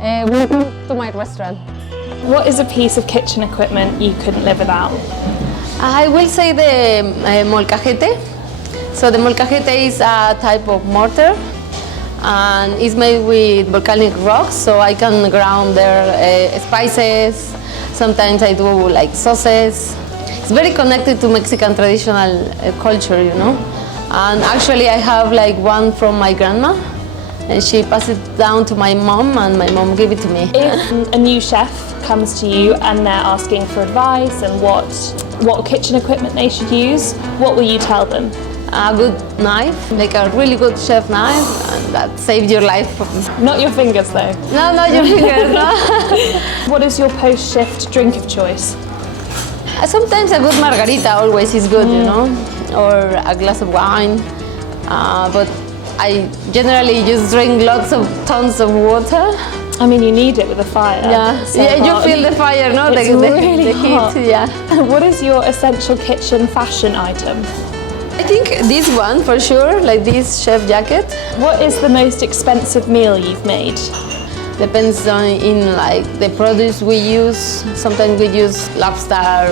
Welcome to my restaurant. What is a piece of kitchen equipment you couldn't live without? I will say the molcajete. So the molcajete is a type of mortar and it's made with volcanic rocks, so I can ground their spices. Sometimes I do like sauces. It's very connected to Mexican traditional culture, you know. And actually I have like one from my grandma. And she passed it down to my mom, and my mom gave it to me. If a new chef comes to you and they're asking for advice and what kitchen equipment they should use, what will you tell them? A good knife, like a really good chef knife, and that saved your life. Not your fingers though. No, not your fingers, no. What is your post-shift drink of choice? Sometimes a good margarita always is good, you know, or a glass of wine, but I generally just drink tons of water. I mean, you need it with a fire. Yeah, So yeah, hot. you feel the fire, no? It's really the hot. heat, yeah. What is your essential kitchen fashion item? I think this one for sure, like this chef jacket. What is the most expensive meal you've made? Depends on like the produce we use. Sometimes we use lobster,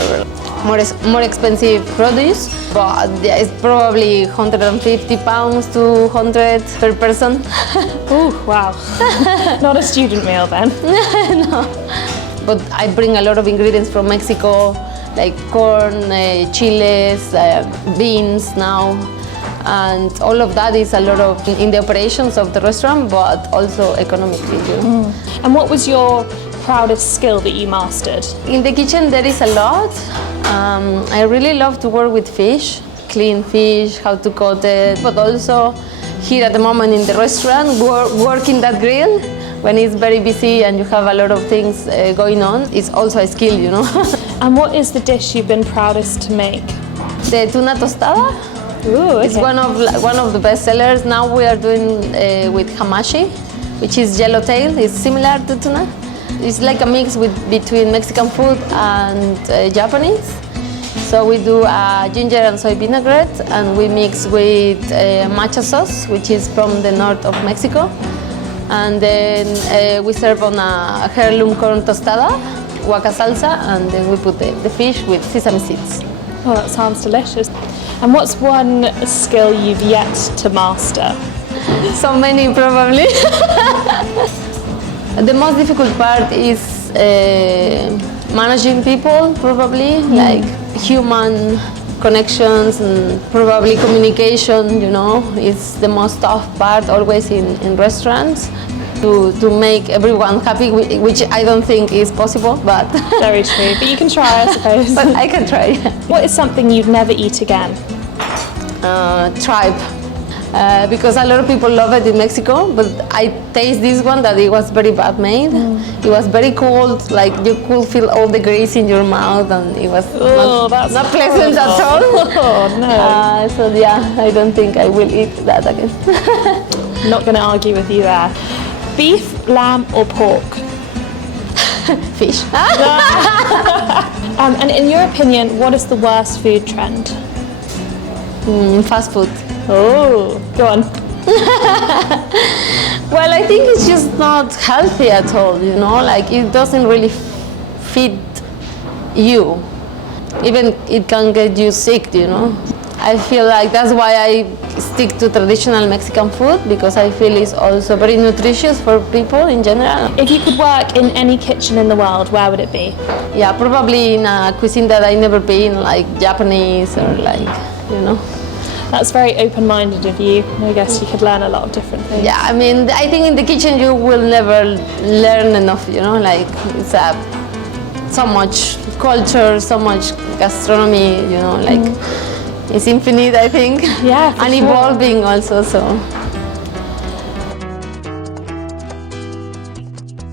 more expensive produce, but yeah, it's probably 150 pounds to 100 per person. Ooh, wow. Not a student meal then. No. But I bring a lot of ingredients from Mexico, like corn, chiles, beans now. And all of that is a lot of in the operations of the restaurant, but also economically. You know? And what was your proudest skill that you mastered? In the kitchen there is a lot. I really love to work with fish, clean fish, how to cut it, but also here at the moment in the restaurant, working that grill when it's very busy and you have a lot of things going on, is also a skill, you know. And what is the dish you've been proudest to make? The tuna tostada. Ooh, okay. It's one of the best sellers. Now we are doing with hamashi, which is yellowtail. It's similar to tuna. It's like a mix between Mexican food and Japanese. So we do ginger and soy vinaigrette, and we mix with matcha sauce, which is from the north of Mexico. And then we serve on a heirloom corn tostada, guaca salsa, and then we put the fish with sesame seeds. Oh, that sounds delicious. And what's one skill you've yet to master? So many, probably. The most difficult part is managing people, probably, like human connections and probably communication, you know, is the most tough part always in restaurants. To make everyone happy, which I don't think is possible, but... Very true, but you can try, I suppose. But I can try. What is something you'd never eat again? Tripe. Because a lot of people love it in Mexico, but I taste this one that it was very bad made. It was very cold, like you could feel all the grease in your mouth, and it was not pleasant at all. Oh no. So yeah, I don't think I will eat that again. Not going to argue with you there. Beef, lamb or pork? Fish. And in your opinion, what is the worst food trend? Fast food. Oh, go on. Well, I think it's just not healthy at all, you know, like it doesn't really feed you. Even it can get you sick, you know. I feel like that's why I stick to traditional Mexican food, because I feel it's also very nutritious for people in general. If you could work in any kitchen in the world, where would it be? Yeah, probably in a cuisine that I've never been, like Japanese or like, you know. That's very open-minded of you. I guess you could learn a lot of different things. Yeah, I mean, I think in the kitchen you will never learn enough, you know, like it's so much culture, so much gastronomy, you know, like it's infinite, I think. Yeah, for and sure. evolving also, so.